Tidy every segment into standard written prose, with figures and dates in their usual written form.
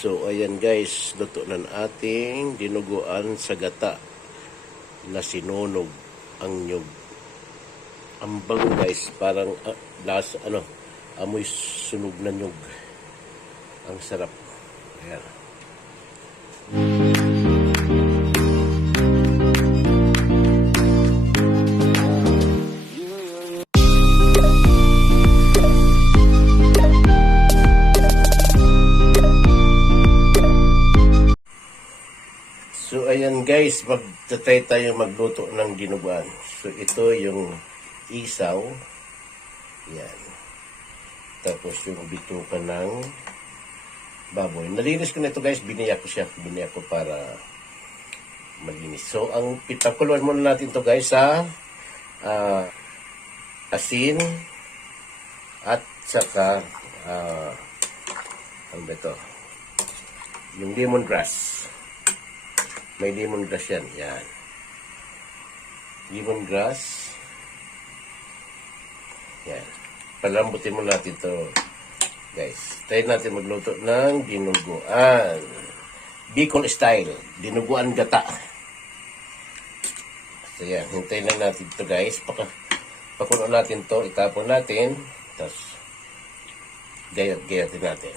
So ayan guys, luto ng ating dinuguan sa gata na sinunog ang nyug. Ang bango guys, parang amoy sunog na nyug. Ang sarap. Ayan. So ayan guys, magtatry tayo magluto ng dinuguan. So ito yung isaw. Yan. Tapos yung bituka ng baboy. Nalinis ko na ito guys, biniyak ko siya. Biniyak ko para malinis. So ang pitapuluan muna natin to guys sa asin at saka ano ba ito? Yung lemongrass. May lemongrass yan. Yan. Lemongrass. Yan. Palambutin mo natin ito. Guys, try natin magluto ng dinuguan. Bicol style. Dinuguan gata. So yan. Hintayin lang natin ito guys. Pakulo natin ito. Itapon natin. Tapos gayat-gayatin natin.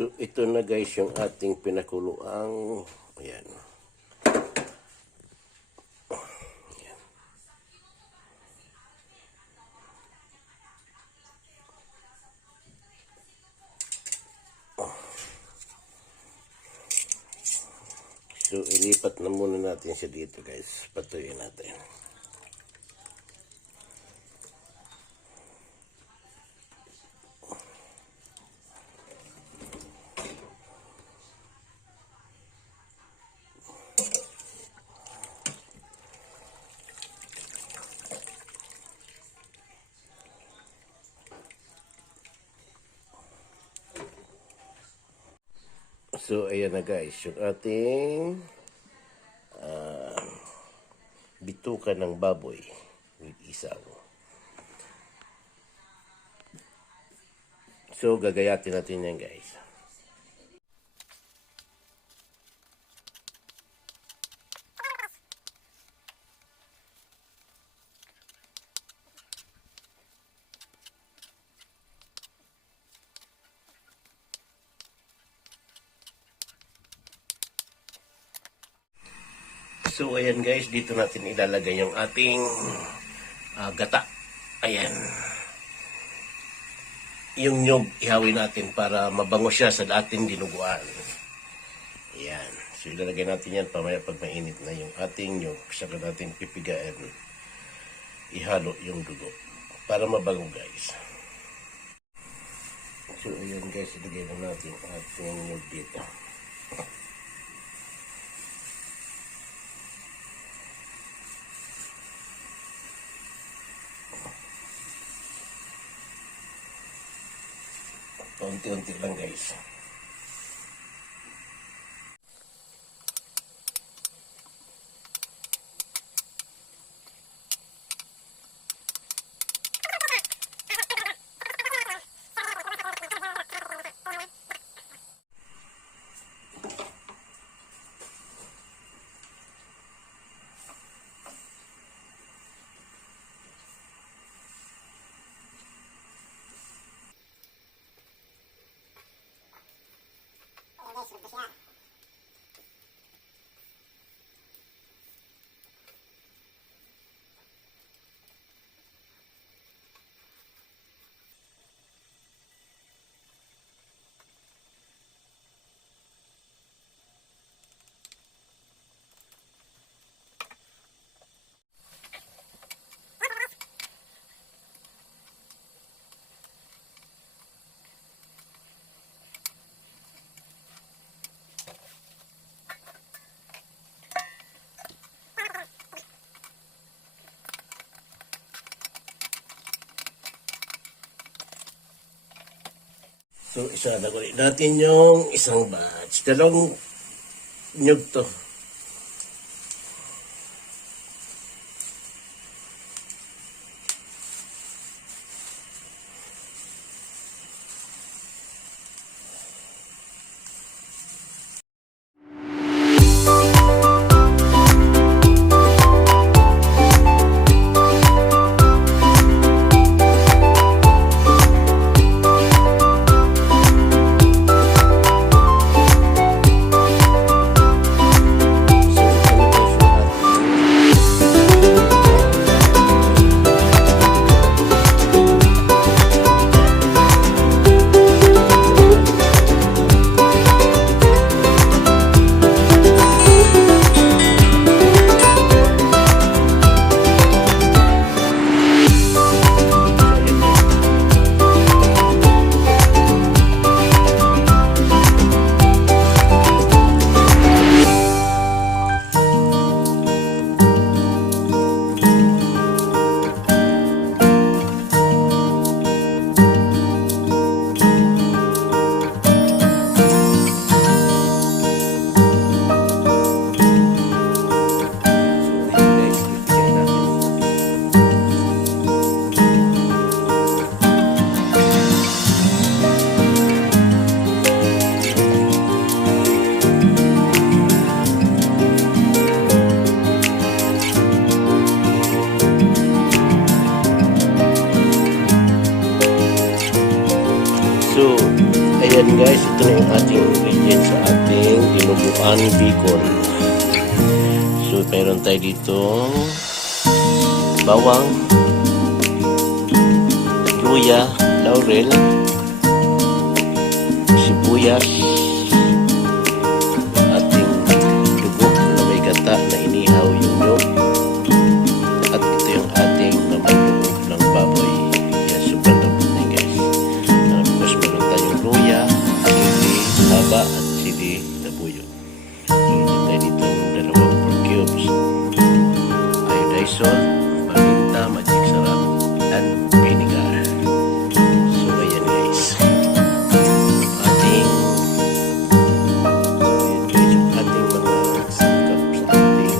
So, ito na guys yung ating pinakuluang, ayan. Ayan. So, ilipat na muna natin siya dito guys. Patuyin natin. So, ayan na guys, yung ating bituka ng baboy with isaw. So, gagayatin natin yan guys. So, ayan guys, dito natin ilalagay yung ating gata. Ayan. Yung nyug, ihawin natin para mabango siya sa ating dinuguan. Ayan. So, ilalagay natin yan pamaya pag mainit na yung ating nyug. Saka natin pipigaan. Ihalo yung dugo para mabango guys. So, ayan guys, ilagay na natin ating nyug dito. Unti-unti lang guys. So, isalagay natin yung isang batch. Dalawang nyug to. ayan guys, ito na yung ating ingredients sa ating dinuguan bacon. So meron tayo dito bawang, luya, laurel, sibuyas, ating dugo na may gata na inihaw yung nyog, at ito yung ating naman loob ng baboy. Yan, sobrang lambot na yun guys. Tapos meron tayong luya, sili haba at sili labuyo. Meron tayo dito ng 2 cubes iodized salt, paminta, magic sarap, and vinegar. So ayan guys, yung ating mga sangkap sa ating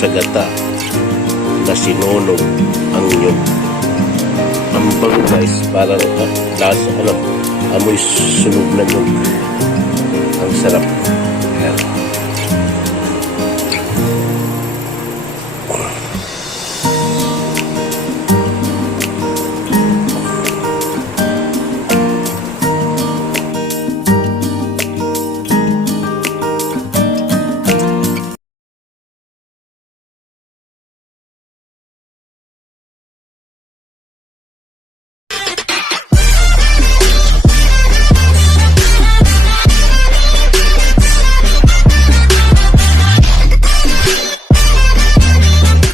sa gata na sinunog ang nyug. Ang bango guys, parang lasa, amoy sunog na nyug. Ang sarap. Ayan.